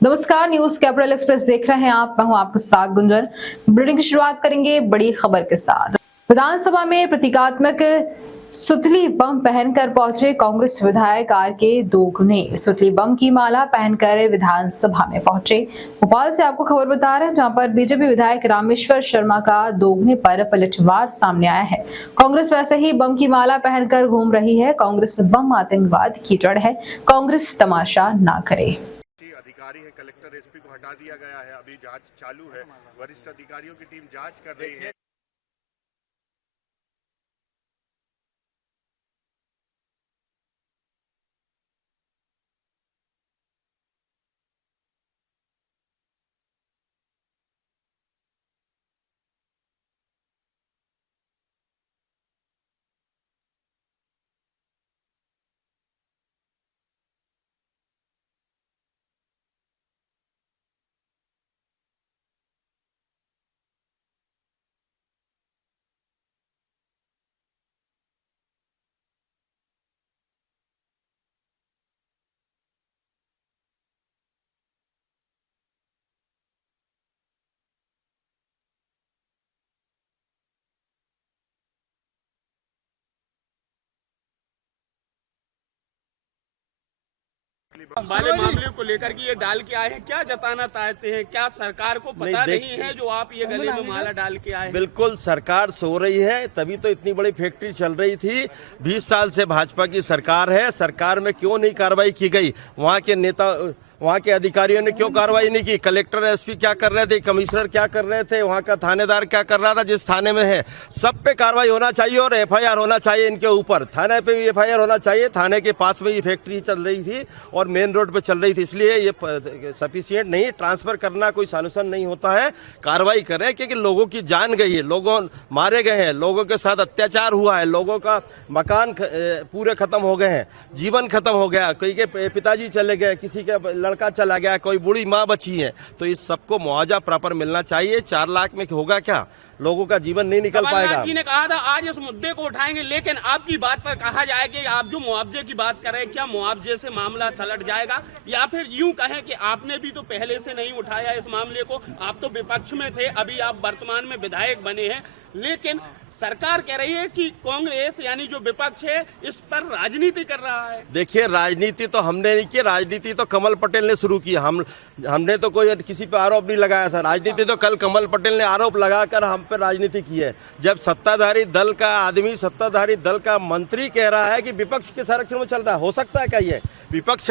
नमस्कार, news capital express देख रहे हैं आप। मैं हूं आपके साथ गुंजन। बुलेटिन की शुरुआत करेंगे बड़ी खबर के साथ। विधानसभा में प्रतीकात्मक सुतली बम पहनकर पहुंचे कांग्रेस विधायक आर के दोगुने सुतली बम की माला पहनकर विधानसभा में पहुंचे। भोपाल से आपको खबर बता रहे हैं, जहां पर बीजेपी विधायक रामेश्वर शर्मा का दोगुने पर पलटवार सामने आया है। कांग्रेस वैसे ही बम की माला पहनकर घूम रही है। कांग्रेस बम आतंकवाद की जड़ है, कांग्रेस तमाशा ना करे। अधिकारी है, कलेक्टर एसपी को हटा दिया गया है। अभी जांच चालू है, वरिष्ठ अधिकारियों की टीम जांच कर रही है। वाले मामले को लेकर के ये डाल के आए हैं, क्या जताना चाहते हैं? क्या सरकार को पता नहीं है जो आप ये गले में माला डाल के आए हैं? बिल्कुल, सरकार सो रही है, तभी तो इतनी बड़ी फैक्ट्री चल रही थी। 20 साल से भाजपा की सरकार है, सरकार में क्यों नहीं कार्रवाई की गई? वहाँ के नेता, वहाँ के अधिकारियों ने क्यों कार्रवाई नहीं की? कलेक्टर एसपी क्या कर रहे थे, कमिश्नर क्या कर रहे थे, वहाँ का थानेदार क्या कर रहा था? जिस थाने में है सब पे कार्रवाई होना चाहिए और एफआईआर होना चाहिए इनके ऊपर। थाने पे भी एफआईआर होना चाहिए। थाने के पास में ये फैक्ट्री चल रही थी और मेन रोड पे चल रही थी, इसलिए ये सफिशिएंट नहीं। ट्रांसफर करना कोई सॉल्यूशन नहीं होता है। कार्रवाई करें, क्योंकि लोगों की जान गई है, लोगों मारे गए हैं, लोगों के साथ अत्याचार हुआ है, लोगों का मकान पूरे खत्म हो गए हैं, जीवन खत्म हो गया, कोई के पिताजी चले गए, किसी के लड़का चला गया, कोई बूढ़ी माँ बची है। तो इस सबको मुआवजा प्रॉपर मिलना चाहिए। 4 लाख में होगा क्या? लोगों का जीवन नहीं निकल पाएगा। जी ने कहा था आज इस मुद्दे को उठाएंगे, लेकिन आपकी बात पर कहा जाए कि आप जो मुआवजे की बात कर रहे हैं, क्या मुआवजे से मामला पलट जाएगा? या फिर यूं कहें कि आपने भी तो पहले से नहीं उठाया इस मामले को, आप तो विपक्ष में थे, अभी आप वर्तमान में विधायक बने हैं, लेकिन सरकार कह रही है कि कांग्रेस यानी जो विपक्ष है इस पर राजनीति कर रहा है। देखिए, राजनीति तो हमने नहीं की, राजनीति तो कमल पटेल ने शुरू की। हमने तो कोई किसी पे आरोप नहीं लगाया था। राजनीति तो कल कमल पटेल ने आरोप लगाकर हम पे राजनीति की है। जब सत्ताधारी दल का आदमी, सत्ताधारी दल का मंत्री कह रहा है कि विपक्ष के संरक्षण में चल रहा है, हो सकता है क्या ये? विपक्ष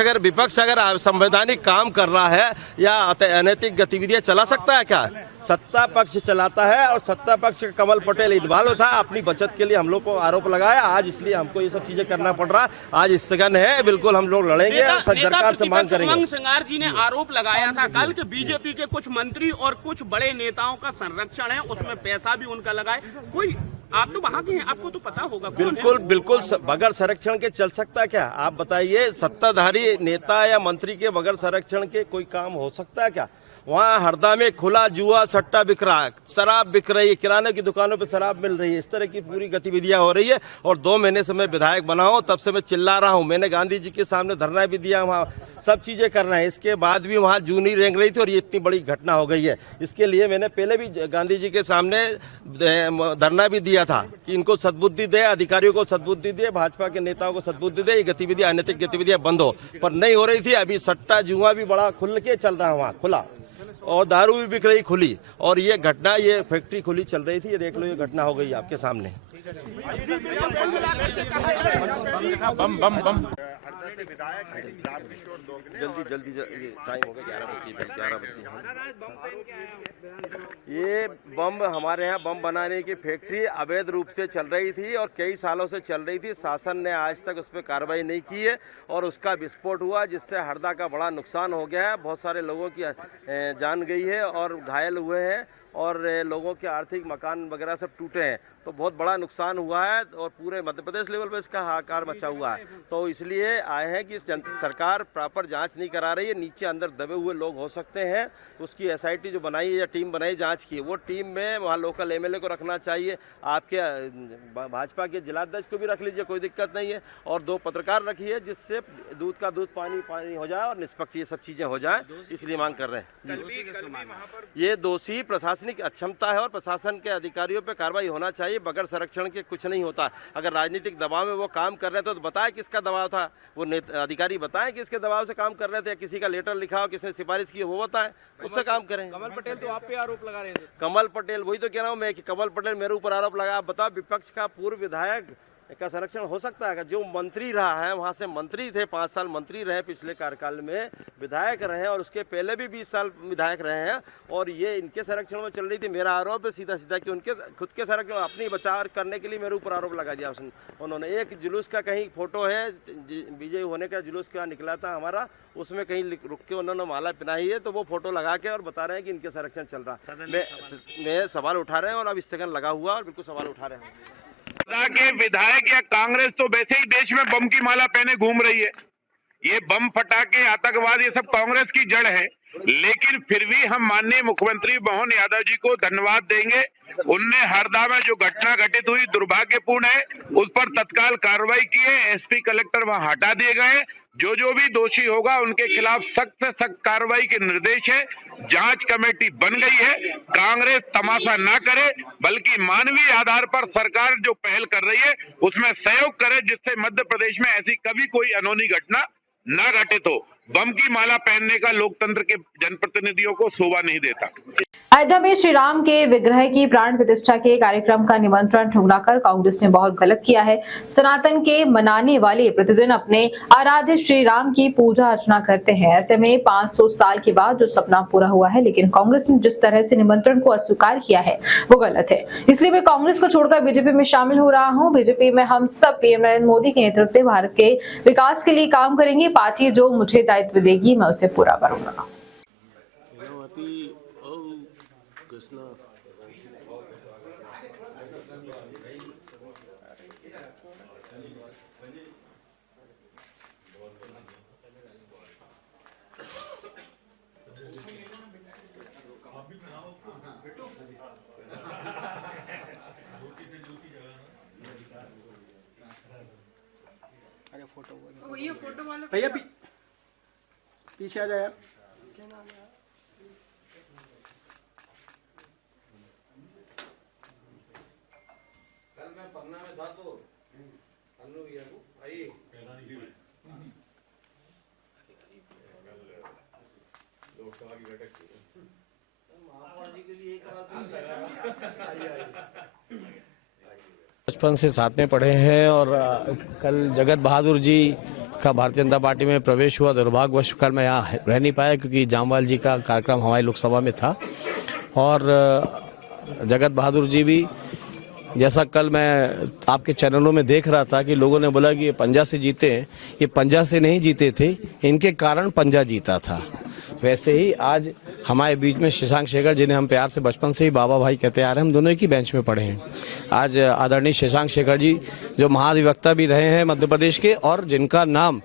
अगर संवैधानिक काम कर रहा है या अनैतिक गतिविधियां चला सकता है क्या? सत्ता पक्ष चलाता है और सत्ता पक्ष कमल पटेल इन्वॉल्व था। अपनी बचत के लिए हम लोग को आरोप लगाया आज, इसलिए हमको ये सब चीजें करना पड़ रहा। आज स्थगन है, बिल्कुल हम लोग लड़ेंगे और सरकार से मांग करेंगे। उमंग सिंगार जी ने आरोप लगाया था कल कि बीजेपी के कुछ मंत्री और कुछ बड़े नेताओं का संरक्षण है, उसमें पैसा भी उनका लगाए। कोई, आप तो वहाँ के हैं, आपको तो पता होगा। बिल्कुल बगैर संरक्षण के चल सकता है क्या? आप बताइए, सत्ताधारी नेता या मंत्री के बगैर संरक्षण के कोई काम हो सकता है क्या? वहाँ हरदा में खुला जुआ सट्टा बिक रहा है, शराब बिक रही है, किराने की दुकानों पे शराब मिल रही है, इस तरह की पूरी गतिविधियां हो रही है। और 2 महीने से मैं विधायक बना हूँ, तब से मैं चिल्ला रहा हूँ। मैंने गांधी जी के सामने धरना भी दिया, वहाँ सब चीजें कर रहे हैं। इसके बाद भी वहाँ जू नहीं रेंग रही थी और ये इतनी बड़ी घटना हो गई है। इसके लिए मैंने पहले भी गांधी जी के सामने धरना भी दिया था कि इनको सद्बुद्धि दे, अधिकारियों को सद्बुद्धि दे, भाजपा के नेताओं को सद्बुद्धि दे, ये गतिविधियां, अनैतिक गतिविधियां बंद हो। पर नहीं हो रही थी। अभी सट्टा जुआ भी बड़ा खुल के चल रहा है वहाँ, खुला, और दारू भी बिक रही खुली। और ये घटना, ये फैक्ट्री खुली चल रही थी, ये देख लो, ये घटना हो गई आपके सामने। बम बम बम से विधायक जल्दी टाइम हो गया 11 बजे। ये बम हमारे यहाँ बम बनाने की फैक्ट्री अवैध रूप से चल रही थी और कई सालों से चल रही थी। शासन ने आज तक उस पर कार्रवाई नहीं की है और उसका विस्फोट हुआ, जिससे हरदा का बड़ा नुकसान हो गया है। बहुत सारे लोगों की जान गई है और घायल हुए हैं और लोगों के आर्थिक मकान वगैरह सब टूटे हैं, तो बहुत बड़ा नुकसान हुआ है और पूरे मध्य प्रदेश लेवल पर इसका हाहाकार मचा हुआ है। तो इसलिए आए हैं कि सरकार प्रॉपर जांच नहीं करा रही है। नीचे अंदर दबे हुए लोग हो सकते हैं, उसकी SIT जो बनाई है या टीम बनाई जांच की, वो टीम में वहाँ लोकल MLA को रखना चाहिए, आपके भाजपा के जिलाध्यक्ष को भी रख लीजिए, कोई दिक्कत नहीं है, और 2 पत्रकार रखिए जिससे दूध का दूध पानी पानी हो जाए और निष्पक्ष ये सब चीज़ें हो जाए, इसलिए मांग कर रहे हैं। ये दोषी प्रशासनिक अक्षमता है और प्रशासन के अधिकारियों पर कार्रवाई होना चाहिए। बगैर संरक्षण के कुछ नहीं होता। अगर राजनीतिक दबाव में वो काम कर रहे थे तो बताए किसका दबाव था, वो अधिकारी बताएं कि इसके दबाव से काम कर रहे थे, किसी का लेटर लिखा हो, किसने सिफारिश की, वो बताएं, उससे काम करें। कमल पटेल तो आप पे आरोप लगा रहे थे। कमल पटेल, वही तो कह रहा हूँ मैं कि कमल पटेल मेरे ऊपर आरोप लगा। आप बताओ, विपक्ष का पूर्व विधायक का संरक्षण हो सकता है? जो मंत्री रहा है, वहाँ से मंत्री थे, 5 साल मंत्री रहे, पिछले कार्यकाल में विधायक रहे और उसके पहले भी 20 साल विधायक रहे हैं, और ये इनके संरक्षण में चल रही थी। मेरा आरोप है सीधा सीधा कि उनके खुद के संरक्षण अपनी बचाव करने के लिए मेरे ऊपर आरोप लगा दिया उन्होंने। एक जुलूस का कहीं फोटो है, विजय होने का जुलूस का निकला था हमारा, उसमें कहीं रुक के उन्होंने माला पहनाई है, तो वो फोटो लगा के और बता रहे हैं कि इनके संरक्षण चल रहा है। मैं सवाल उठा रहे हैं और अब स्थगन लगा हुआ और बिल्कुल सवाल उठा रहे हैं। के विधायक या कांग्रेस तो वैसे ही देश में बम की माला पहने घूम रही है। ये बम फटाके, आतंकवाद, ये सब कांग्रेस की जड़ है। लेकिन फिर भी हम माननीय मुख्यमंत्री मोहन यादव जी को धन्यवाद देंगे। उनने हरदा में जो घटना घटित हुई दुर्भाग्यपूर्ण है, उस पर तत्काल कार्रवाई की है। SP कलेक्टर वहां हटा दिए गए। जो भी दोषी होगा उनके खिलाफ सख्त से सख्त कार्रवाई के निर्देश है। जांच कमेटी बन गई है। कांग्रेस तमाशा ना करे, बल्कि मानवीय आधार पर सरकार जो पहल कर रही है उसमें सहयोग करे, जिससे मध्य प्रदेश में ऐसी कभी कोई अनहोनी घटना ना घटित हो। बम की माला पहनने का लोकतंत्र के जनप्रतिनिधियों को शोभा नहीं देता। अयोध्या में श्री राम के विग्रह की प्राण प्रतिष्ठा के कार्यक्रम का निमंत्रण ठुकराकर कांग्रेस ने बहुत गलत किया है। सनातन के मनाने वाले प्रतिदिन अपने आराध्य श्री राम की पूजा अर्चना करते हैं। ऐसे में 500 साल के बाद जो सपना पूरा हुआ है, लेकिन कांग्रेस ने जिस तरह से निमंत्रण को अस्वीकार किया है वो गलत है। इसलिए मैं कांग्रेस को छोड़कर बीजेपी में शामिल हो रहा हूँ। बीजेपी में हम सब PM नरेंद्र मोदी के नेतृत्व में भारत के विकास के लिए काम करेंगे। पार्टी जो मुझे दायित्व देगी मैं उसे पूरा करूंगा। भैया पीछे आ जाए यार। कल मैं पन्ना में था तो अन्नू भैया को आइए लोकसभा की बैठक महापौर जी के लिए 1 साल से बचपन से साथ में पढ़े हैं और कल जगत बहादुर जी का भारतीय जनता पार्टी में प्रवेश हुआ। दुर्भाग्यवश कल मैं यहाँ रह नहीं पाया क्योंकि जामवाल जी का कार्यक्रम हमारी लोकसभा में था। और जगत बहादुर जी भी, जैसा कल मैं आपके चैनलों में देख रहा था कि लोगों ने बोला कि ये पंजा से जीते हैं, ये पंजा से नहीं जीते थे, इनके कारण पंजा जीता था। वैसे ही आज हमारे बीच में शशांक शेखर, जिन्हें हम प्यार से बचपन से ही बाबा भाई कहते आ रहे हैं, हम दोनों एक ही बेंच में पढ़े हैं। आज आदरणीय शशांक शेखर जी जो महाधिवक्ता भी रहे हैं मध्य प्रदेश के और जिनका नाम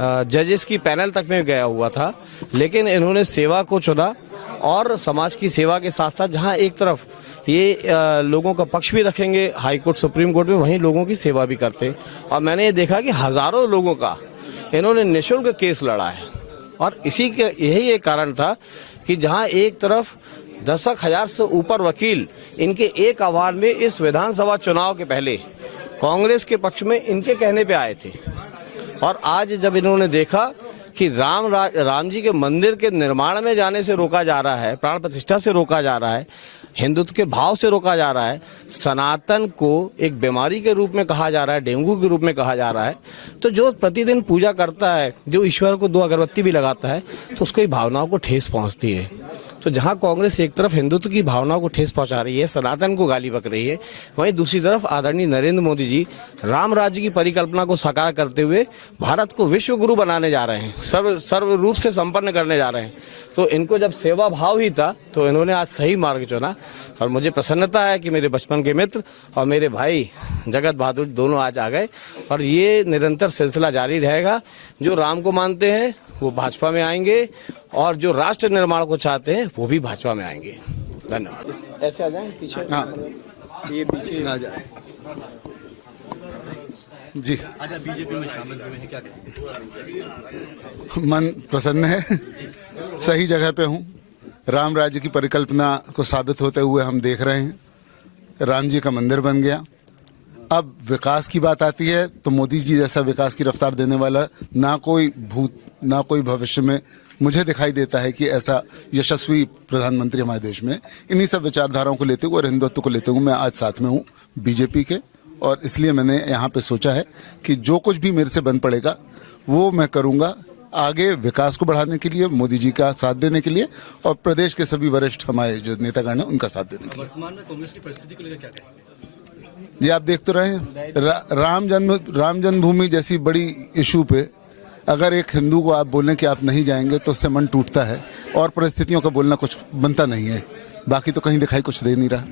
जजेस की पैनल तक में गया हुआ था, लेकिन इन्होंने सेवा को चुना और समाज की सेवा के साथ साथ जहां एक तरफ ये लोगों का पक्ष भी रखेंगे हाई कोर्ट सुप्रीम कोर्ट में, वहीं लोगों की सेवा भी करते। और मैंने ये देखा कि हजारों लोगों का इन्होंने निःशुल्क केस लड़ा है और इसी के यही एक कारण था कि जहां एक तरफ 10,000 से ऊपर वकील इनके एक आवाज में इस विधानसभा चुनाव के पहले कांग्रेस के पक्ष में इनके कहने पे आए थे, और आज जब इन्होंने देखा कि राम जी के मंदिर के निर्माण में जाने से रोका जा रहा है, प्राण प्रतिष्ठा से रोका जा रहा है, हिंदुत्व के भाव से रोका जा रहा है, सनातन को एक बीमारी के रूप में कहा जा रहा है, डेंगू के रूप में कहा जा रहा है, तो जो प्रतिदिन पूजा करता है, जो ईश्वर को 2 अगरबत्ती भी लगाता है, तो उसको भावनाओं को ठेस पहुंचती है। तो जहां कांग्रेस एक तरफ हिंदुत्व की भावना को ठेस पहुंचा रही है, सनातन को गाली बक रही है, वहीं दूसरी तरफ आदरणीय नरेंद्र मोदी जी राम राज्य की परिकल्पना को साकार करते हुए भारत को विश्व गुरु बनाने जा रहे हैं, सर्व रूप से संपन्न करने जा रहे हैं। तो इनको जब सेवा भाव ही था तो इन्होंने आज सही मार्ग चुना और मुझे प्रसन्नता है कि मेरे बचपन के मित्र और मेरे भाई जगत बहादुर दोनों आज आ गए और ये निरंतर सिलसिला जारी रहेगा। जो राम को मानते हैं वो भाजपा में आएंगे और जो राष्ट्र निर्माण को चाहते हैं वो भी भाजपा में आएंगे। धन्यवाद। ऐसे आ जाएं पीछे। हाँ, ये पीछे आ जाए जी। बीजेपी में शामिल हुए हैं, क्या कहेंगे? मन प्रसन्न है, सही जगह पे हूँ। राम राज्य की परिकल्पना को साबित होते हुए हम देख रहे हैं, राम जी का मंदिर बन गया। अब विकास की बात आती है तो मोदी जी जैसा विकास की रफ्तार देने वाला ना कोई भूत ना कोई भविष्य में मुझे दिखाई देता है कि ऐसा यशस्वी प्रधानमंत्री हमारे देश में। इन्हीं सब विचारधाराओं को लेते हुए और हिंदुत्व को लेते हुए मैं आज साथ में हूँ बीजेपी के, और इसलिए मैंने यहाँ पे सोचा है कि जो कुछ भी मेरे से बन पड़ेगा वो मैं करूँगा आगे विकास को बढ़ाने के लिए, मोदी जी का साथ देने के लिए और प्रदेश के सभी वरिष्ठ हमारे जो नेतागण हैं उनका साथ देने के लिए। वर्तमान में कांग्रेस की परिस्थिति को लेकर क्या कहेंगे? ये आप देख तो रहे हैं, राम जन्मभूमि जैसी बड़ी इशू पे अगर एक हिंदू को आप बोलें कि आप नहीं जाएंगे तो उससे मन टूटता है और परिस्थितियों का बोलना कुछ बनता नहीं है। बाकी तो कहीं दिखाई कुछ दे नहीं रहा।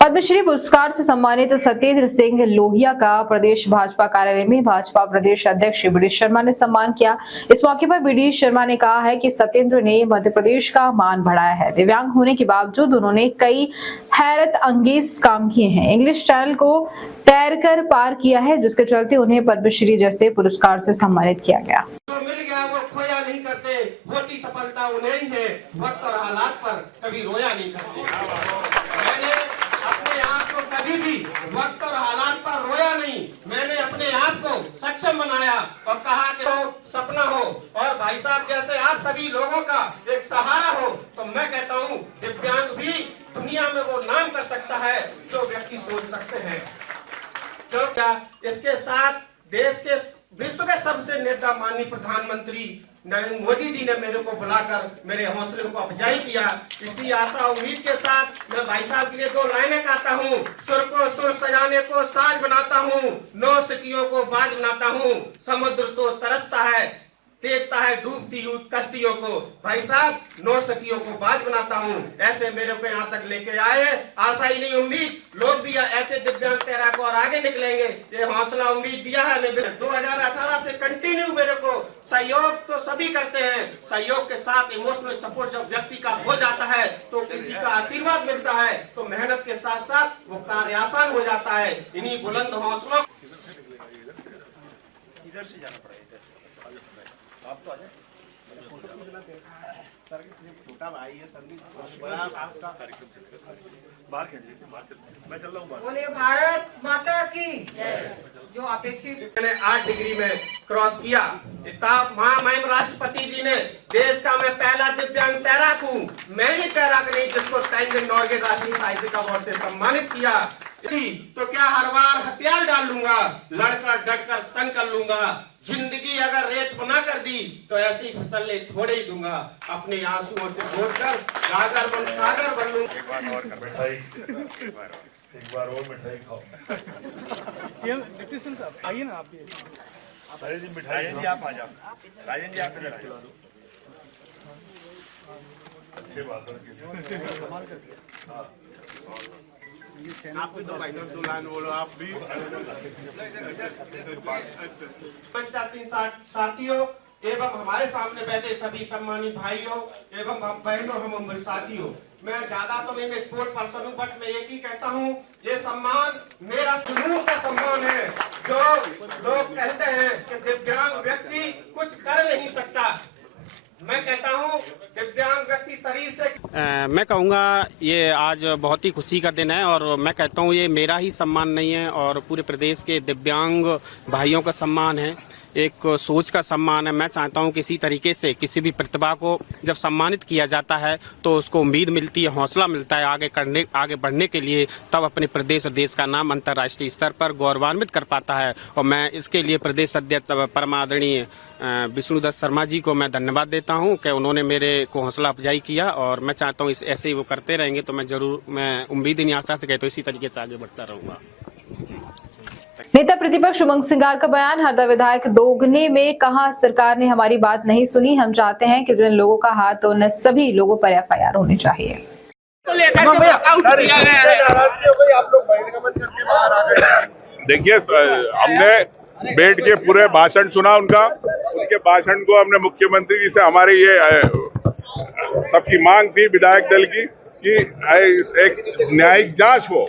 पद्मश्री पुरस्कार से सम्मानित सत्येंद्र सिंह लोहिया का प्रदेश भाजपा कार्यालय में भाजपा प्रदेश अध्यक्ष बी.डी. शर्मा ने सम्मान किया। इस मौके पर बी.डी. शर्मा ने कहा है कि सत्येंद्र ने मध्य प्रदेश का मान बढ़ाया है। दिव्यांग होने के बावजूद उन्होंने कई हैरत अंगेज काम किए हैं। इंग्लिश चैनल को तैरकर पार किया है, जिसके चलते उन्हें पद्मश्री जैसे पुरस्कार से सम्मानित किया गया। जो मिल गया वो खोया नहीं करते, होती सफलता उन्हें ही है, वक्त और हालात पर कभी रोया नहीं करते। मैंने अपने आप को कभी भी वक्त और हालात पर रोया नहीं, मैंने अपने आप को सक्षम बनाया और कहा कि तो सपना हो और भाई साहब जैसे आप सभी लोगों का एक सहारा हो, तो मैं कहता हूँ दिव्यांग भी दुनिया में वो नाम कर सकता है जो व्यक्ति सोच सकते हैं। क्यों क्या इसके साथ देश के विश्व के सबसे नेता माननीय प्रधानमंत्री नरेंद्र मोदी जी ने मेरे को बुलाकर मेरे हौसले को अफजाई किया। इसी आशा उम्मीद के साथ मैं भाई साहब के लिए 2 लाइनें गाता हूँ। सुर को सुर सजाने को साज बनाता हूँ, 9 सिटियों को बाज बनाता हूँ। समुद्र तो तरसता है, देखता है डूबती हुई कश्तियों को, भाई साहब 9 सखियों को बाज बनाता हूँ। ऐसे मेरे को यहाँ तक लेके आए, आशा ही नहीं उम्मीद, लोग भी ऐसे दिव्यांग तैराक और आगे निकलेंगे, ये हौसला उम्मीद दिया है। 2018 से कंटिन्यू मेरे को सहयोग तो सभी करते हैं, सहयोग के साथ इमोशनल सपोर्ट जब व्यक्ति का हो जाता है तो किसी का आशीर्वाद मिलता है, तो मेहनत के साथ साथ वो कार्य आसान हो जाता है। इन्हीं बुलंद हौसलों इधर से जाना पड़ेगा। छोटा भाई है मैं चल रहा हूँ। बोले भारत माता की जो अपेक्षित मैंने 8 डिग्री में क्रॉस किया। महामहिम राष्ट्रपति जी ने देश का मैं पहला दिव्यांग तैराक हूँ, मैं ही तैराक नहीं जिसको तेंजिंग नोर्गे राष्ट्रीय साहित्यिक अवार्ड से सम्मानित किया। तो क्या हर बार हथियार डाल लूंगा, लड़कर डटकर संग कर लूंगा। जिंदगी अगर रेत बना कर दी तो ऐसी फसल थोड़े ही दूंगा, अपने आंसुओं से घोटकर गागर बन सागर बन लूंगा। एक बार और मिठाई खाओ। आइए ना आप भी। राजन जी मिठाई जी आप आ जाओ। राजन जी आप इधर आ जाओ। अच्छे भाषण के आप भी 2 लाइन बोलो। आप भी 85 साथियों एवं हमारे सामने बैठे सभी सम्मानित भाइयों एवं बहनों, हम उम्र साथियों, मैं ज्यादा तो नहीं, मैं स्पोर्ट पर्सन हूँ, बट मैं एक ही कहता हूँ ये सम्मान मेरा जुनून का सम्मान है। जो लोग कहते हैं कि दिव्यांग व्यक्ति कुछ कर नहीं सकता, मैं कहता हूँ दिव्यांग व्यक्ति शरीर से मैं कहूँगा ये आज बहुत ही खुशी का दिन है और मैं कहता हूँ ये मेरा ही सम्मान नहीं है और पूरे प्रदेश के दिव्यांग भाइयों का सम्मान है, एक सोच का सम्मान है। मैं चाहता हूँ किसी तरीके से किसी भी प्रतिभा को जब सम्मानित किया जाता है तो उसको उम्मीद मिलती है, हौसला मिलता है आगे बढ़ने के लिए, तब अपने प्रदेश और देश का नाम अंतर्राष्ट्रीय स्तर पर गौरवान्वित कर पाता है। और मैं इसके लिए प्रदेश अध्यक्ष परमादरणीय विष्णुदत्त शर्मा जी को मैं धन्यवाद देता हूं कि उन्होंने मेरे को हौसला अफजाई किया, और मैं चाहता हूं ऐसे ही वो करते रहेंगे तो मैं उम्मीद ही नहीं आशा से कहता हूं इसी तरीके से आगे बढ़ता रहूंगा। नेता प्रतिपक्ष उमंग सिंगार का बयान। हरदा विधायक दोगने में कहा, सरकार ने हमारी बात नहीं सुनी। हम चाहते हैं कि जिन लोगों का हाथ तो उन सभी लोगों पर FIR होनी चाहिए। देखिए, हमने बैठ के पूरे भाषण सुना उनके भाषण को हमने मुख्यमंत्री जी से हमारी ये सबकी मांग थी विधायक दल की कि एक न्यायिक जांच हो,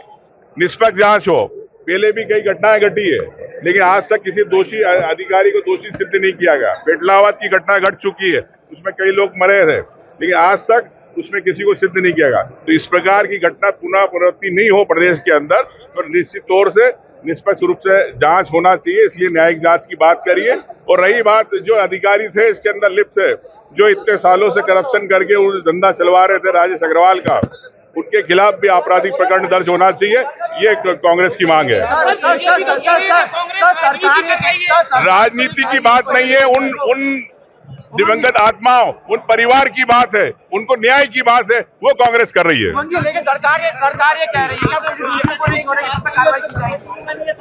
निष्पक्ष जांच हो। पहले भी कई घटनाएं घटी है, लेकिन आज तक किसी दोषी अधिकारी को दोषी सिद्ध नहीं किया गया। पेटलावत की घटना घट चुकी है, उसमें कई लोग मरे थे, लेकिन आज तक उसमें किसी को सिद्ध नहीं किया गया। तो इस प्रकार की घटना पुनरावृत्ति नहीं हो प्रदेश के अंदर, तो निश्चित तौर से निष्पक्ष रूप से जांच होना चाहिए, इसलिए न्यायिक जांच की बात करिए। और रही बात जो अधिकारी थे इसके अंदर लिप्त थे, जो इतने सालों से करप्शन करके वो धंधा चलवा रहे थे राजेश अग्रवाल का, उनके खिलाफ भी आपराधिक प्रकरण दर्ज होना चाहिए, ये कांग्रेस की मांग है। राजनीति की बात नहीं है, उन दिवंगत आत्माओं, उन परिवार की बात है, उनको न्याय की बात है, वो कांग्रेस कर रही है।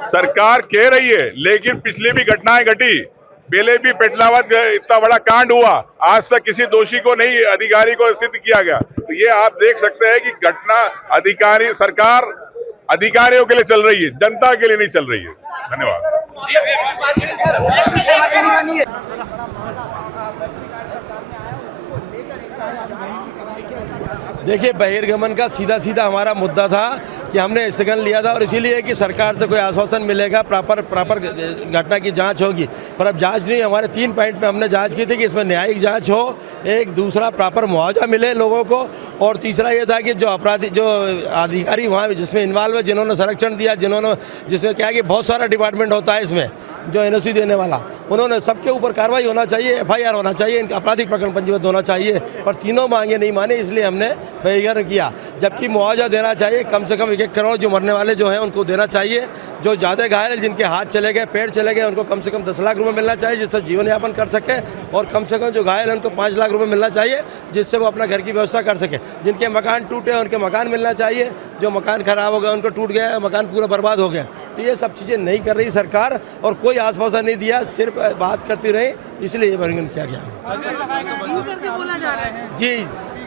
सरकार कह रही है, लेकिन पिछली भी घटनाएं घटी, पहले भी पेटलावत इतना बड़ा कांड हुआ, आज तक किसी दोषी को नहीं, अधिकारी को सिद्ध किया गया। तो ये आप देख सकते हैं कि घटना सरकार अधिकारियों के लिए चल रही है, जनता के लिए नहीं चल रही है। धन्यवाद। देखिए, बहिर्गमन का सीधा हमारा मुद्दा था कि हमने स्थगन लिया था, और इसीलिए कि सरकार से कोई आश्वासन मिलेगा, प्रॉपर घटना की जांच होगी। पर अब जांच नहीं, हमारे 3 पॉइंट पे हमने जांच की थी कि इसमें न्यायिक जांच हो, एक दूसरा प्रॉपर मुआवजा मिले लोगों को, और तीसरा ये था कि जो अधिकारी वहाँ जिसमें इन्वॉल्व है, जिन्होंने संरक्षण दिया, जिसमें क्या है कि बहुत सारा डिपार्टमेंट होता है इसमें, जो NOC देने वाला, उन्होंने सबके ऊपर कार्रवाई होना चाहिए, FIR होना चाहिए, इनका आपराधिक प्रकरण पंजीबद्ध होना चाहिए। पर तीनों मांगे नहीं माने, इसलिए हमने बहिर्गमन किया। जबकि मुआवजा देना चाहिए, कम से कम 1 करोड़ जो मरने वाले जो हैं उनको देना चाहिए। जो ज़्यादा घायल, जिनके हाथ चले गए, पैर चले गए, उनको कम से कम 10 लाख रुपए मिलना चाहिए, जिससे जीवन यापन कर सके। और कम से कम जो घायल हैं उनको 5 लाख रुपए मिलना चाहिए, जिससे वो अपना घर की व्यवस्था कर सके। जिनके मकान टूटे उनके मकान मिलना चाहिए, जो मकान खराब हो गया, उनको टूट गया, मकान पूरा बर्बाद हो गया। तो ये सब चीज़ें नहीं कर रही सरकार, और कोई आश्वासन नहीं दिया, सिर्फ बात करती रही, इसलिए ये बहिर्गमन किया गया। जी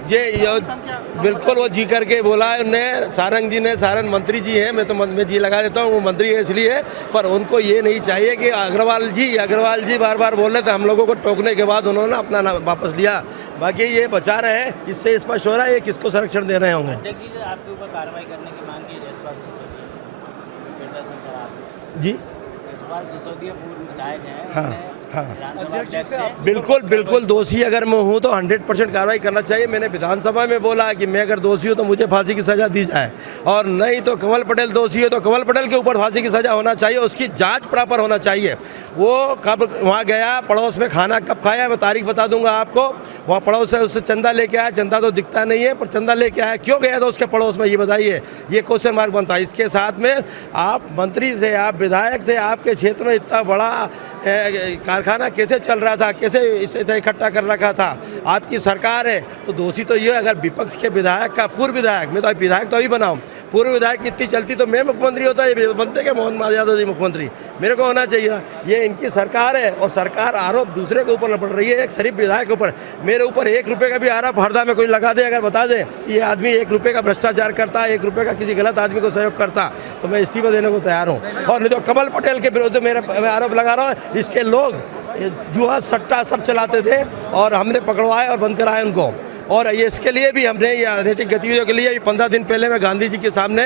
बिल्कुल, वो जी करके बोला है उन्हें। सारंग जी ने, सारंग मंत्री जी हैं, मैं जी लगा देता हूँ, वो मंत्री है इसलिए। पर उनको ये नहीं चाहिए कि अग्रवाल जी बार बार बोल रहे थे, हम लोगों को टोकने के बाद उन्होंने अपना नाम वापस लिया। बाकी ये बचा रहे हैं, इससे स्पष्ट हो रहा है ये किसको संरक्षण दे रहे होंगे। आपके ऊपर कार्रवाई करने की मांग की जी, सिसोदिया पूर्व विधायक हैं, हाँ, बिल्कुल दोषी अगर मैं हूँ तो 100% कार्रवाई करना चाहिए। मैंने विधानसभा में बोला कि मैं अगर दोषी हूँ तो मुझे फांसी की सजा दी जाए, और नहीं तो कमल पटेल दोषी है तो कमल पटेल के ऊपर फांसी की सजा होना चाहिए, उसकी जांच प्रॉपर होना चाहिए। वो कब वहाँ गया, पड़ोस में खाना कब खाया, मैं तारीख बता दूंगा आपको। वहाँ पड़ोस से उससे चंदा लेके आया, चंदा तो दिखता नहीं है, पर चंदा लेके आया, क्यों गया था उसके पड़ोस में, ये बताइए, ये क्वेश्चन मार्क बनता है। इसके साथ में आप मंत्री थे, आप विधायक थे, आपके क्षेत्र में इतना बड़ा कारखाना कैसे चल रहा था, कैसे इसे इकट्ठा कर रखा था, आपकी सरकार है। तो दोषी तो ये, अगर विपक्ष के विधायक का, पूर्व विधायक, मैं तो विधायक तो अभी बनाऊँ, पूर्व विधायक इतनी चलती तो मैं मुख्यमंत्री होता, ये बनते क्या मोहन यादव जी मुख्यमंत्री, मेरे को होना चाहिए। ये इनकी सरकार है, और सरकार आरोप दूसरे के ऊपर पड़ रही है, एक शरीफ विधायक के ऊपर। मेरे ऊपर 1 रुपये का भी आरोप हरदा में कोई लगा दे, अगर बता दे कि ये आदमी 1 रुपये का भ्रष्टाचार करता, 1 रुपये का किसी गलत आदमी को सहयोग करता, तो मैं इस्तीफा देने को तैयार हूँ। और नहीं तो कमल पटेल के विरुद्ध मैं आरोप लगा रहा हूँ, इसके लोग जुआ सट्टा सब चलाते थे, और हमने पकड़वाए और बंद कराए उनको। और ये इसके लिए भी हमने ये अनैतिक गतिविधियों के लिए 15 दिन पहले मैं गांधी जी के सामने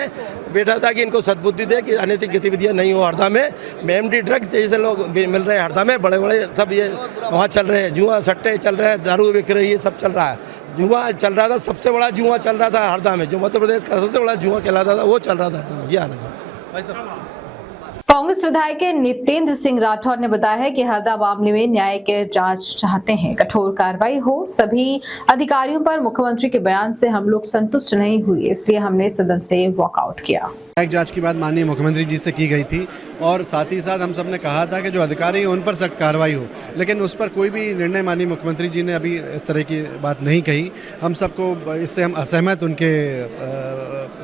बैठा था कि इनको सद्बुद्धि दे कि अनैतिक गतिविधियां नहीं हो हरदा में। MD ड्रग्स जैसे लोग मिल रहे हैं हरदा में, बड़े बड़े सब ये वहाँ चल रहे हैं, जुआ सट्टे चल रहे हैं, दारू बिक रही है, सब चल रहा है। जुआ चल रहा था, सबसे बड़ा जुआ चल रहा था हरदा में, जो मध्य प्रदेश का सबसे बड़ा जुआ कहलाता था, वो चल रहा था। ये हालत है भाई साहब। कांग्रेस विधायक नितेंद्र सिंह राठौर ने बताया है कि हरदा मामले में न्यायिक जांच चाहते हैं, कठोर कार्रवाई हो। सभी अधिकारियों पर मुख्यमंत्री के बयान से हम लोग संतुष्ट नहीं हुए, इसलिए हमने सदन से वॉकआउट किया। न्यायिक जांच की बात माननीय मुख्यमंत्री जी से की गई थी और साथ ही साथ हम सब ने कहा था कि जो अधिकारी हैं उन पर सख्त कार्रवाई हो, लेकिन उस पर कोई भी निर्णय माननीय मुख्यमंत्री जी ने अभी इस तरह की बात नहीं कही। हम सबको इससे हम असहमत उनके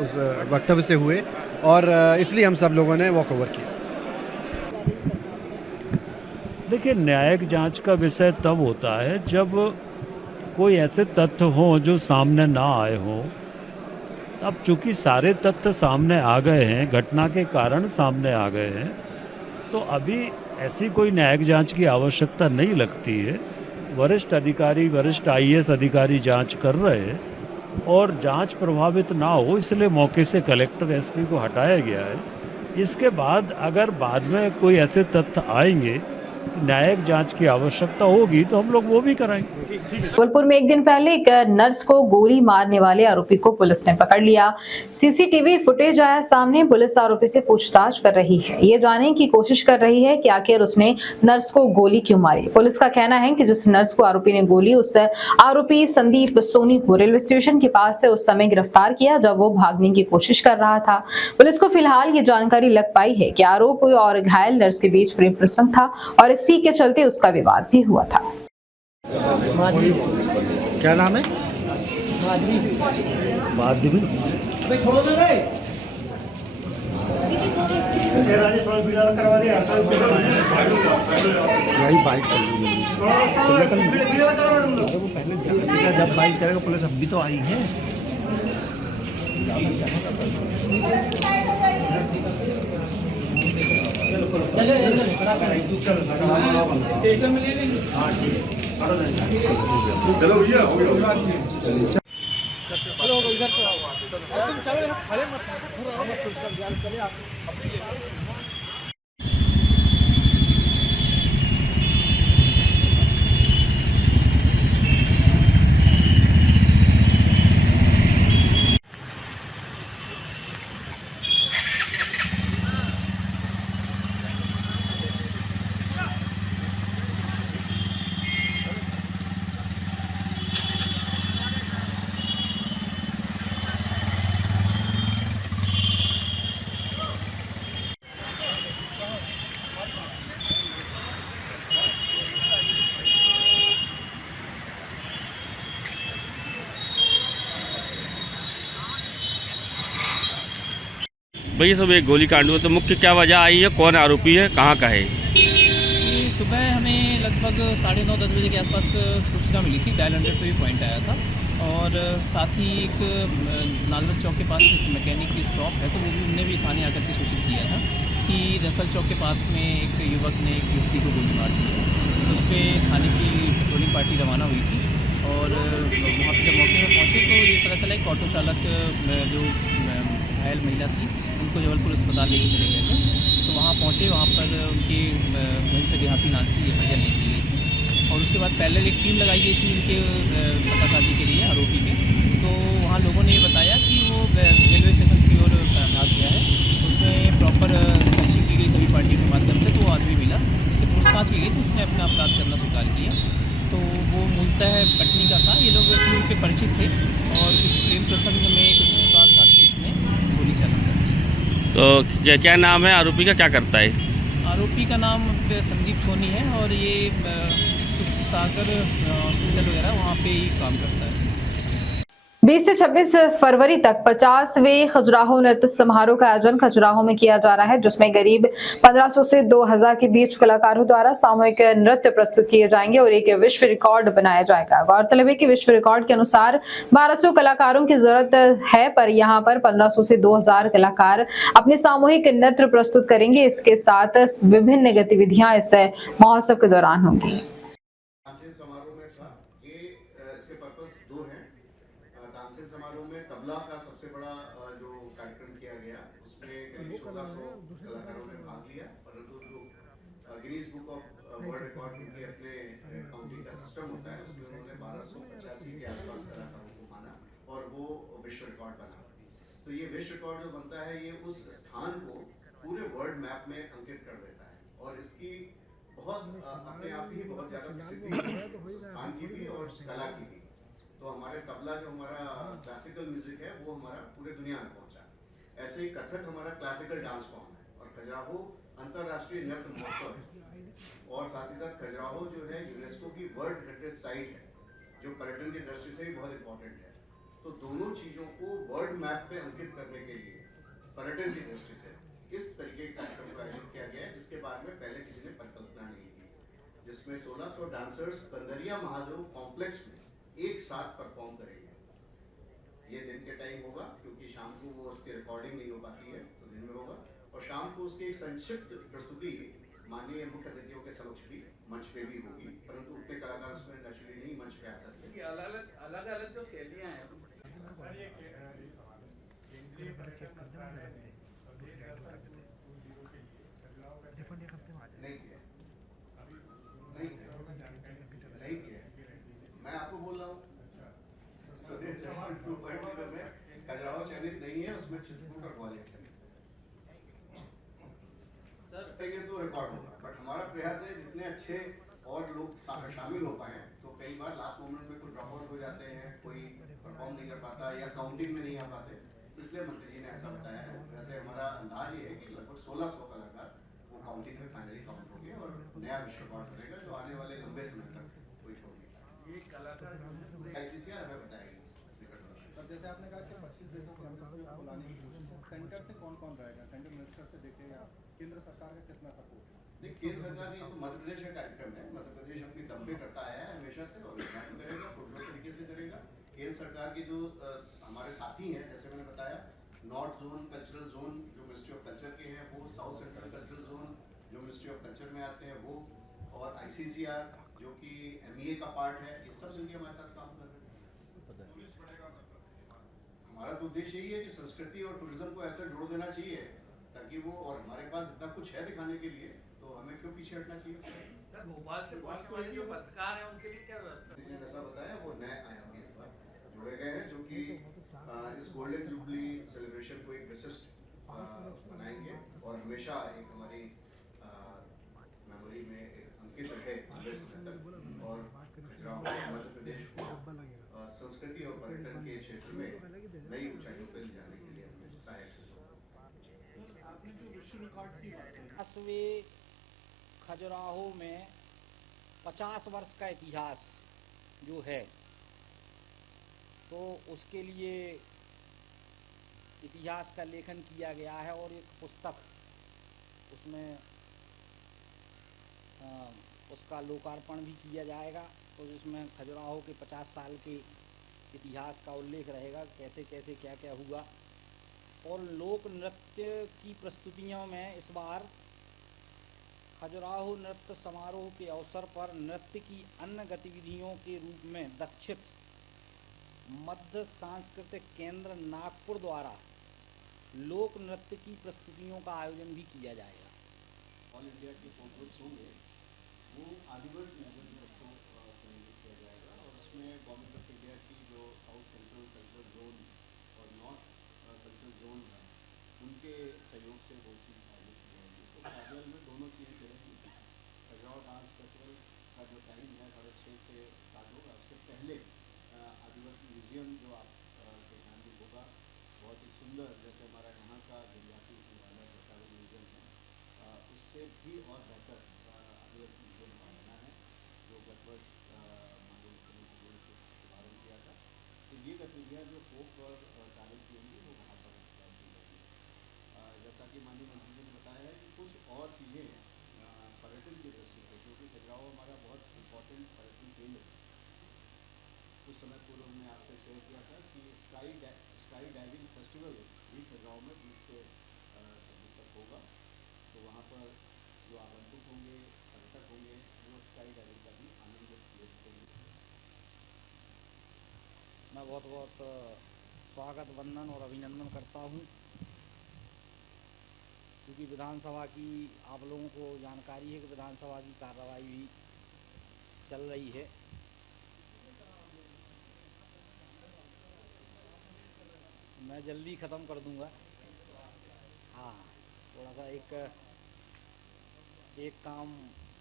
उस वक्तव्य से हुए और इसलिए हम सब लोगों ने वॉक ओवर किया। देखिए, न्यायिक जांच का विषय तब होता है जब कोई ऐसे तथ्य हों जो सामने ना आए हों। अब चूंकि सारे तथ्य सामने आ गए हैं, घटना के कारण सामने आ गए हैं, तो अभी ऐसी कोई न्यायिक जांच की आवश्यकता नहीं लगती है। वरिष्ठ अधिकारी, वरिष्ठ आईएएस अधिकारी जांच कर रहे हैं और जांच प्रभावित ना हो इसलिए मौके से कलेक्टर, एसपी को हटाया गया है। इसके बाद अगर बाद में कोई ऐसे तथ्य आएंगे न्यायिक जांच की आवश्यकता होगी तो हम लोग वो भी कराएंगे। जबलपुर में एक दिन पहले एक नर्स को गोली मारने वाले आरोपी को पुलिस ने पकड़ लिया। सीसीटीवी फुटेज आया सामने। पुलिस आरोपी से पूछताछ कर रही है, ये जानने की कोशिश कर रही है कि आखिर उसने नर्स को गोली क्यों मारी। पुलिस का कहना है कि जिस नर्स को आरोपी ने गोली, उस आरोपी संदीप सोनी को रेलवे स्टेशन के पास से उस समय गिरफ्तार किया जब वो भागने की कोशिश कर रहा था। पुलिस को फिलहाल ये जानकारी लग पाई है कि आरोपी और घायल नर्स के बीच प्रेम प्रसंग था और इसी के चलते उसका विवाद भी हुआ था। क्या नाम है? माधवी। यही बाइक जब बाइक करेगा पुलिस अब भी तो आई है। चलो भैया हो गया। चलो इधर तो तुम चलो यहाँ खड़े मत हो। भैया सब एक गोली कांड हुआ, तो मुख्य क्या वजह आई है, कौन आरोपी है, कहाँ का है? सुबह हमें लगभग 9:30-10 बजे के आसपास सूचना मिली थी। डायल 100 पे भी पॉइंट आया था और साथ ही एक नालंदा चौक के पास एक मैकेनिक की शॉप है, तो वो भी उनने भी थाने आकर के सूचित किया था कि रसल चौक के पास में एक युवक ने एक युवती को गोली मार दी है। तो उस पर थाने की पेट्रोलिंग पार्टी रवाना हुई थी और वहाँ पर जब मौके पर पहुँचे तो ये पता चला कि ऑटो चालक जो घायल महिला थी उनको जबलपुर अस्पताल लेके चले गए थे। तो वहाँ पहुँचे, वहाँ पर उनकी वहीं पर देहाती नांसी हत्या नहीं की गई थी और उसके बाद पहले एक टीम लगाई गई थी इनके पतासाजी के लिए, आरोपी के। तो वहाँ लोगों ने ये बताया कि वो रेलवे स्टेशन की ओर भाग गया है। उसमें प्रॉपर सर्चिंग की गई सभी पार्टियों के माध्यम से, तो वो आदमी मिला, उससे पूछताछ की गई तो उसने अपना अपराध करना स्वीकार किया। तो वो मूलतः पटनी का था। ये लोग टूर के परिचित थे और इस प्रेम प्रसंग में एक विश्वासघात के इसमें गोली चला। तो क्या नाम है आरोपी का, क्या करता है? आरोपी का नाम संदीप सोनी है और ये सुख सागर हॉस्पिटल वगैरह वहाँ पे ही काम करता है। 20 से 26 फरवरी तक 50वें खजुराहो नृत्य समारोह का आयोजन खजुराहो में किया जा रहा है, जिसमें करीब 1500 से 2000 के बीच कलाकारों द्वारा सामूहिक नृत्य प्रस्तुत किए जाएंगे और एक विश्व रिकॉर्ड बनाया जाएगा। गौरतलब है कि विश्व रिकॉर्ड के अनुसार 1200 कलाकारों की जरूरत है, पर यहाँ पर 1500 से 2000 कलाकार अपने सामूहिक नृत्य प्रस्तुत करेंगे। इसके साथ विभिन्न गतिविधियां इस महोत्सव के दौरान होंगी। समारोह में तबला का सबसे बड़ा जो कार्यक्रम किया गया, उसमें करीब 1600 कलाकारों ने भाग लिया, परंतु जो Guinness book of world record के अपने काउंटिंग का सिस्टम होता है, उसमें उन्होंने 1285 के आसपास कलाकारों को माना और वो विश्व रिकॉर्ड बना। तो ये विश्व रिकॉर्ड जो बनता है, ये उस स्थान को पूरे वर्ल्ड मैप में अंकित कर देता है और इसकी बहुत अपने आप ही बहुत ज्यादा प्रसिद्धि है उस स्थान की भी और उस कला की भी। तो हमारे तबला जो हमारा क्लासिकल म्यूजिक है वो हमारा पूरे दुनिया में पहुंचा। ऐसे ही कथक हमारा क्लासिकल डांस फॉर्म है और खजुराहो अंतरराष्ट्रीय नृत्य महोत्सव है और साथ ही साथ खजुराहो जो है यूनेस्को की वर्ल्ड हेरिटेज साइट है जो पर्यटन की दृष्टि से भी बहुत इंपॉर्टेंट है। तो दोनों चीजों को वर्ल्ड मैप पे अंकित करने के लिए पर्यटन की दृष्टि से इस तरीके के कार्यक्रम का आयोजन किया गया है जिसके बारे में पहले किसी ने परिकल्पना नहीं की, जिसमें 1600 डांसर्स कंदरिया महादेव कॉम्प्लेक्स में एक साथ परफॉर्म करेंगे। ये दिन के टाइम होगा क्योंकि शाम को वो उसकी रिकॉर्डिंग नहीं हो पाती है तो दिन में होगा और शाम को उसकी एक संक्षिप्त प्रस्तुति माननीय मुख्य अतिथियों के समक्ष भी मंच पे भी होगी, परंतु उतने कलाकार उसमें नेचुरली नहीं मंच पे आ सकते। अलग अलग जो शैलियां हैं नहीं किया मैं आपको बोल रहा हूँ स्वदेश दर्शन 2.0 में खजुराहो चयनित नहीं है, उसमें चित्रकूट और ग्वालियर चयनित सर ये तो रिकॉर्ड होगा। बट हमारा प्रयास है जितने अच्छे और लोग शामिल हो पाए तो कई बार लास्ट मोमेंट में कोई ड्रॉप आउट हो जाते हैं, कोई परफॉर्म नहीं कर पाता या काउंटिंग में नहीं आ पाते, इसलिए मंत्री जी ने ऐसा बताया है। वैसे हमारा अंदाज ये है कि लगभग 1600 कलाकार वो काउंटिंग में फाइनली काउंट होंगे और नया विश्व रिकॉर्ड बनेगा जो आने वाले लंबे समय तक कोई छोड़ नहीं पाएगा। ये कलाकार आईसीसीआर हमें बताएगी। तब जैसे आपने कहा कि 25 देशों के एम्बेसडर बुलाने की कोशिश है, सेंटर से कौन कौन रहेगा? सेंट्रल मिनिस्टर से देखें या केंद्र सरकार का कितना सपोर्ट है? नहीं, केंद्र सरकार ने तो मध्य प्रदेश का कार्यक्रम है, मध्य प्रदेश अपनी दम पे करता आया है हमेशा से और इतना करेगा, पुरजोर तरीके से करेगा। केंद्र सरकार के जो हमारे साथी हैं, जैसे मैंने बताया, नॉर्थ जोन कल्चरल जोन जो मिनिस्ट्री ऑफ कल्चर के हैं वो, साउथ सेंट्रल कल्चरल जोन जो मिनिस्ट्री ऑफ कल्चर में आते हैं वो, और आईसीसीआर जो कि एमईए का पार्ट है, ये सब मिलकर हमारे साथ काम कर रहे हैं। हमारा तो उद्देश्य यही है कि संस्कृति और टूरिज्म को ऐसा जोड़ देना चाहिए ताकि वो, और हमारे पास इतना कुछ है दिखाने के लिए तो हमें क्यों पीछे हटना चाहिए। सर भोपाल से जो पत्रकार हैं उनके लिए क्या व्यवस्था? जैसा बताया वो नए आयाम इस बार जोड़े गए हैं जो कि इस गोल्डन जुबली सेलिब्रेशन को एक विशिष्ट बनाएंगे और हमेशा एक हमारी मेमोरी में एक अंकित रहे लंबे समय तक और खजुराहो मध्य प्रदेश को संस्कृति और पर्यटन के क्षेत्र में नई ऊंचाइयों पर ले जाने के लिए हमें सहायक से आपने जो विश्व रिकॉर्ड की बात की, 10वें खजुराहो में 50 वर्ष का इतिहास जो है तो उसके लिए इतिहास का लेखन किया गया है और एक पुस्तक उसमें उसका लोकार्पण भी किया जाएगा। तो जिसमें खजुराहो के 50 साल के इतिहास का उल्लेख रहेगा, कैसे कैसे क्या क्या हुआ। और लोक नृत्य की प्रस्तुतियों में इस बार खजुराहो नृत्य समारोह के अवसर पर नृत्य की अन्य गतिविधियों के रूप में दक्षित मध्य सांस्कृतिक केंद्र नागपुर द्वारा लोक नृत्य की प्रस्तुतियों का आयोजन भी किया जाएगा। ऑल इंडिया के कॉन्फ्रेंस होंगे वो आदिवर्ग मैगजीन को केंद्रित किया जाएगा और उसमें गवर्नमेंट ऑफ इंडिया की जो साउथ सेंट्रल कल्चरल जोन और नॉर्थ कल्चरल जोन है उनके सहयोग से वो चीज़ आयोजित की जाएगी। तो पैरेलल में दोनों चीज़ें चलेंगी। खजुराहो डांस फेस्टिवल का जो टाइम है 6:30 से स्टार्ट होगा, उससे पहले आदिवासी म्यूजियम जो आप के ध्यान में होगा, बहुत ही सुंदर, जैसे हमारा यहाँ का जनजाति संग्रहालय म्यूजियम है उससे भी और बेहतर आदिवासी म्यूजियम बनाना है जो गत वर्ष माननीय मुख्यमंत्री ने शुभारंभ किया था। तो ये गतिविधियाँ जो फोक और कार्य की होंगी वो वहाँ पर की जाएगी। जैसा कि माननीय मंत्री जी ने बताया है कि कुछ और चीज़ें पर्यटन की दृष्टि से, क्योंकि खजुराहो हमारा बहुत इम्पोर्टेंट पर्यटन केंद्र है। कुछ समय पूर्व हमने आपसे शेयर किया था कि स्काई डाइविंग फेस्टिवल भी खजुराहो में 20 से 26 तक होगा। तो वहाँ पर जो आगंतुक होंगे, पर्यटक होंगे, वो स्काई डाइविंग का भी आनंद ले सकेंगे। मैं बहुत बहुत स्वागत, वंदन और अभिनंदन करता हूँ क्योंकि विधानसभा की आप लोगों को जानकारी है कि विधानसभा की कार्रवाई भी चल रही है। मैं जल्दी ख़त्म कर दूंगा। हाँ, थोड़ा सा एक काम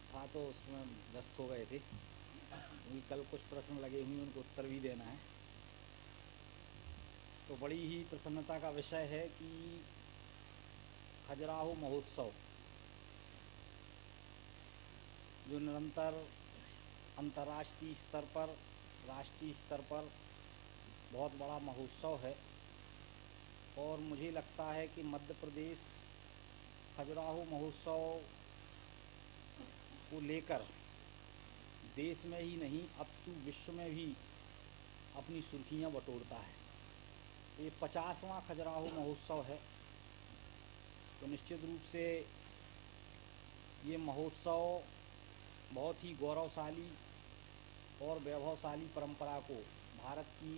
था तो उसमें व्यस्त हो गए थे, क्योंकि कल कुछ प्रश्न लगे हुए उनको उत्तर भी देना है। तो बड़ी ही प्रसन्नता का विषय है कि खजुराहो महोत्सव जो निरंतर अंतर्राष्ट्रीय स्तर पर, राष्ट्रीय स्तर पर बहुत बड़ा महोत्सव है, और मुझे लगता है कि मध्य प्रदेश खजुराहो महोत्सव को लेकर देश में ही नहीं अपितु विश्व में भी अपनी सुर्खियां बटोरता है। ये 50वां खजुराहो महोत्सव है, तो निश्चित रूप से ये महोत्सव बहुत ही गौरवशाली और वैभवशाली परंपरा को, भारत की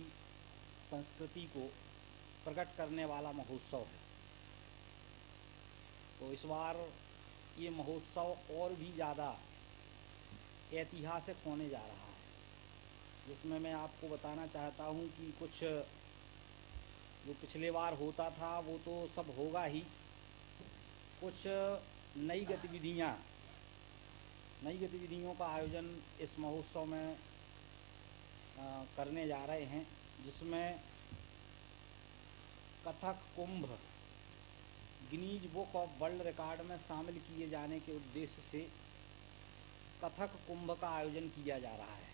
संस्कृति को प्रकट करने वाला महोत्सव है। तो इस बार ये महोत्सव और भी ज़्यादा ऐतिहासिक होने जा रहा है, जिसमें मैं आपको बताना चाहता हूँ कि कुछ जो पिछले बार होता था वो तो सब होगा ही, कुछ नई गतिविधियों का आयोजन इस महोत्सव में करने जा रहे हैं, जिसमें Kathak Kumbh Guinness book of world record में शामिल किए जाने के उद्देश्य से कथक कुंभ का आयोजन किया जा रहा है,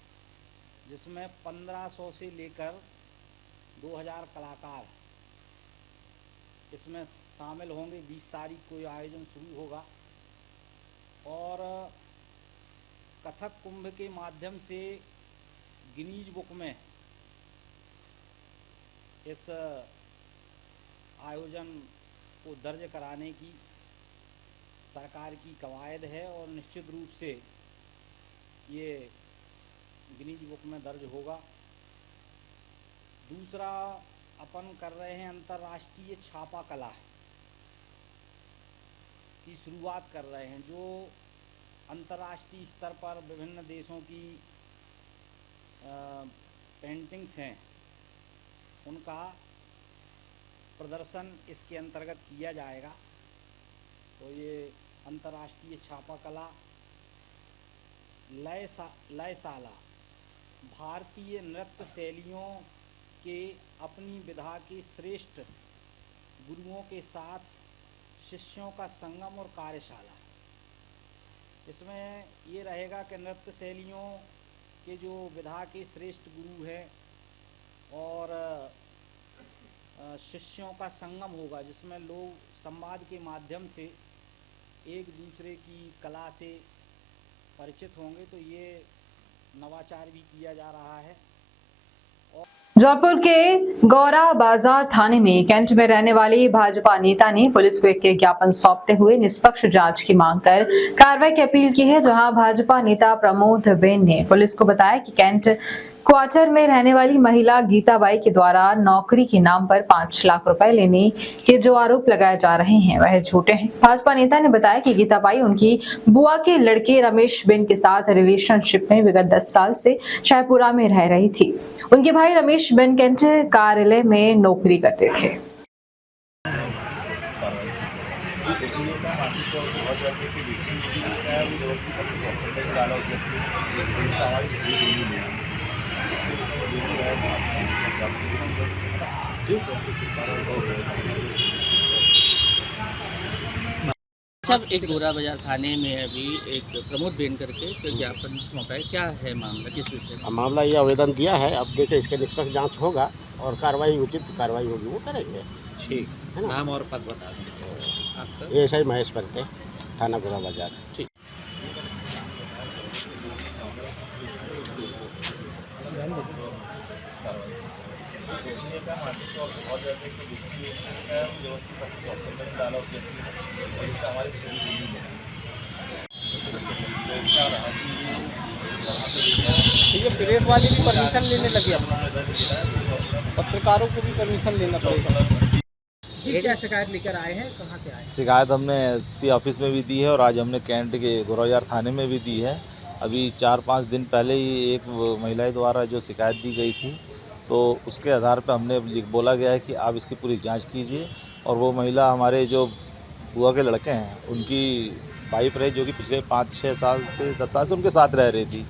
जिसमें 1500 से लेकर 2000 कलाकार इसमें शामिल होंगे। 20 तारीख को ये आयोजन शुरू होगा, और कथक कुंभ के माध्यम से गिनीज बुक में इस आयोजन को दर्ज कराने की सरकार की कवायद है, और निश्चित रूप से ये गिनीज बुक में दर्ज होगा। दूसरा, अपन कर रहे हैं अंतर्राष्ट्रीय छापा कला की शुरुआत कर रहे हैं, जो अंतर्राष्ट्रीय स्तर पर विभिन्न देशों की पेंटिंग्स हैं, उनका प्रदर्शन इसके अंतर्गत किया जाएगा। तो ये अंतर्राष्ट्रीय छापा कला लयशाला भारतीय नृत्य शैलियों के अपनी विधा के श्रेष्ठ गुरुओं के साथ शिष्यों का संगम और कार्यशाला। इसमें ये रहेगा कि नृत्य शैलियों के जो विधा के श्रेष्ठ गुरु हैं और शिष्यों का संगम होगा, जिसमें लोग संवाद के माध्यम से एक दूसरे की कला से परिचित होंगे। तो ये नवाचार भी किया जा रहा है। जयपुर के गौरा बाजार थाने में कैंट में रहने वाली भाजपा नेता ने पुलिस को एक ज्ञापन सौंपते हुए निष्पक्ष जांच की मांग कर कार्रवाई की अपील की है। जहां भाजपा नेता प्रमोद बेन ने पुलिस को बताया कि कैंट क्वार्टर में रहने वाली महिला गीताबाई के द्वारा नौकरी के नाम पर 5 लाख रुपए लेने के जो आरोप लगाए जा रहे हैं वह झूठे हैं। भाजपा नेता ने बताया कि गीताबाई उनकी बुआ के लड़के रमेश बेन के साथ रिलेशनशिप में विगत 10 साल से शाहपुरा में रह रही थी। उनके भाई रमेश बेन कैंट कार्यालय में नौकरी करते थे। सब एक गोरा बाजार थाने में अभी एक प्रमोद बेन करके तो ज्ञापन सौंपा है। क्या है मामला, किस विषय में? मामला ये आवेदन दिया है, अब देखिए इसके निष्पक्ष जांच होगा और कार्रवाई उचित कार्रवाई होगी वो करेंगे। ठीक है ना? नाम और पद बता दें आपका। ये सही महेश परते, थाना गोरा बाजार। ठीक। ये प्रेस वाले भी परमिशन लेने लगे, अपना पत्रकारों को भी परमिशन लेना पड़ेगा। जी, क्या शिकायत लेकर आए हैं, कहाँ से आए? शिकायत हमने एसपी ऑफिस में भी दी है और आज हमने कैंट के गोराबाजार थाने में भी दी है। अभी 4-5 दिन पहले ही एक महिला द्वारा जो शिकायत दी गई थी, तो उसके आधार पर हमने बोला गया है कि आप इसकी पूरी जांच कीजिए और वो महिला हमारे जो बुआ के लड़के हैं, उनकी वाइफ रही जो कि पिछले 5-6 साल से 10 साल से उनके साथ रह रही थी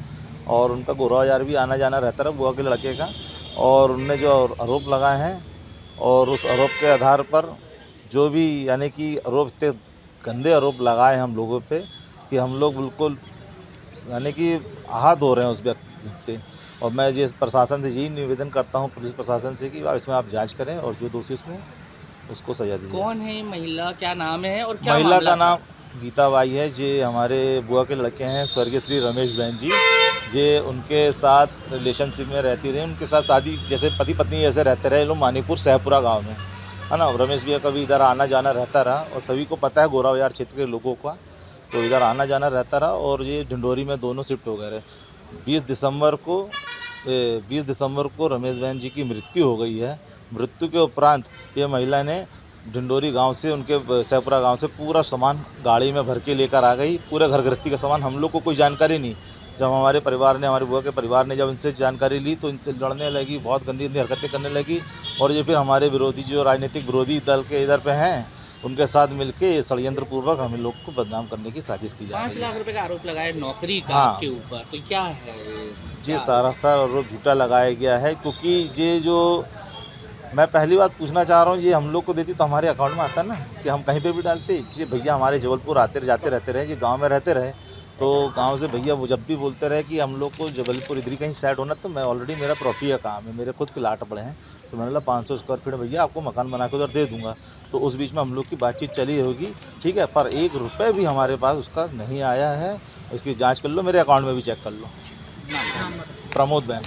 और उनका गोराबाजार भी आना जाना रहता रहा बुआ के लड़के का। और उनने जो आरोप लगाए हैं और उस आरोप के आधार पर जो भी यानी कि आरोप इतने गंदे आरोप लगाए हम लोगों पे कि हम लोग बिल्कुल यानी कि आहत हो रहे हैं उस व्यक्ति से। और मैं ये प्रशासन से यही निवेदन करता हूँ, पुलिस प्रशासन से, कि इसमें आप जांच करें और जो दोषी उसमें उसको सजा दीजिए। कौन है महिला, क्या नाम है और क्या महिला मामला का नाम गीता बाई है। ये हमारे बुआ के लड़के हैं स्वर्गीय श्री रमेश बहन जी। ये उनके साथ रिलेशनशिप में रहती रही, उनके साथ शादी जैसे पति पत्नी जैसे रहते रहे लोग मानीपुर सहपुरा गाँव में, है ना। रमेश भैया कभी इधर आना जाना रहता रहा और सभी को पता है गोराबाजार क्षेत्र के लोगों का, तो इधर आना जाना रहता रहा। और ये ढिंडोरी में दोनों शिफ्ट हो गए रहे। 20 दिसंबर को रमेश बहन जी की मृत्यु हो गई है। मृत्यु के उपरांत ये महिला ने ढिंडोरी गांव से, उनके सहपुरा गांव से पूरा सामान गाड़ी में भर के लेकर आ गई, पूरे घर गृहस्थी का सामान। हम लोग को कोई जानकारी नहीं। जब हमारे परिवार ने, हमारे बुआ के परिवार ने जब इनसे जानकारी ली तो इनसे लड़ने लगी, बहुत गंदी गंदी हरकतें करने लगी। और ये फिर हमारे विरोधी जो राजनीतिक विरोधी दल के इधर पे हैं उनके साथ मिलके षड्यंत्र पूर्वक हम लोग को बदनाम करने की साजिश की जा रही है। 5 लाख रुपए का आरोप लगाया नौकरी का हाँ। आपके ऊपर, तो क्या है ये सारा आरोप झूठा लगाया गया है। क्योंकि ये जो मैं पहली बात पूछना चाह रहा हूँ, ये हम लोग को देती तो हमारे अकाउंट में आता ना कि हम कहीं पे भी डालते। ये भैया हमारे जबलपुर आते जाते रहते रहे, ये गांव में रहते रहे, तो गांव से भैया वो जब भी बोलते रहे कि हम लोग को जबलपुर इधर कहीं सेट होना, तो मैं ऑलरेडी मेरा प्रॉपर्टी का काम है, मेरे खुद के लाट पड़े हैं, तो मैंने बोला 500 स्क्वायर फीट भैया आपको मकान बना के उधर दे दूंगा। तो उस बीच में हम लोग की बातचीत चली होगी, ठीक है, पर 1 रुपये भी हमारे पास उसका नहीं आया है। उसकी जाँच कर लो, मेरे अकाउंट में भी चेक कर लो। प्रमोद बहन।